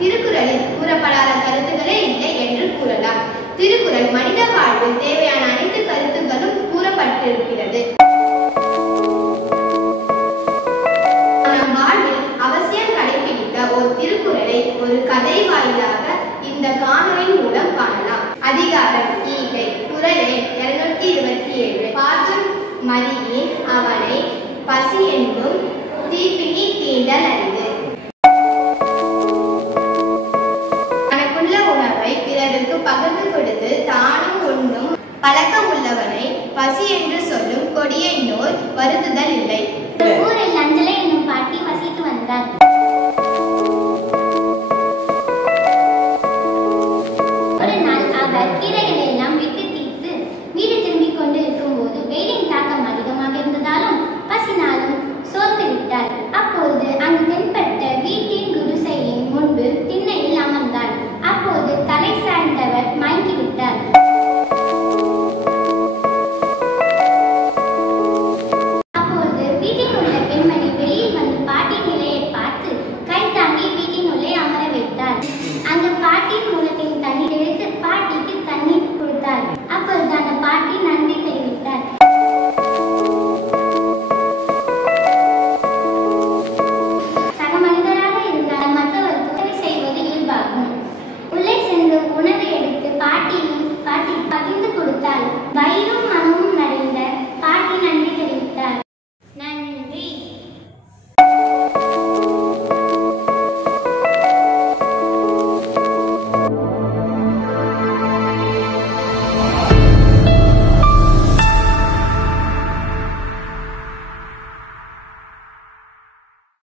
திருக்குறளில் கூறப்படாத கருத்துக்களே இல்லை என்று கூறலாம். திருக்குறள் மனித வாழ்வில் தேவையான அனைத்து கருத்துக்களும் கூறப்பட்டிருக்கிறது. நம் வாழ்வில் அவசியம் கடைபிடிக்க ஒரு திருக்குறளை ஒரு கதை வாயிலாக இந்த காணொளி மூலம் காணலாம். அதிகாரம் ஈகை. குறள் எண் 227. பாற்றும் மதியே அவனை பசி என்னும் தீப்பினி தீண்டல் அறிவு. தனக்குள்ள உணவை பிறருக்கு பகிர்ந்து கொடுத்து தானும் உண்ணும் பழக்கம் உள்ளவனை பசி என்று சொல்லும் கொடிய நோய் வருத்துதல் இல்லை.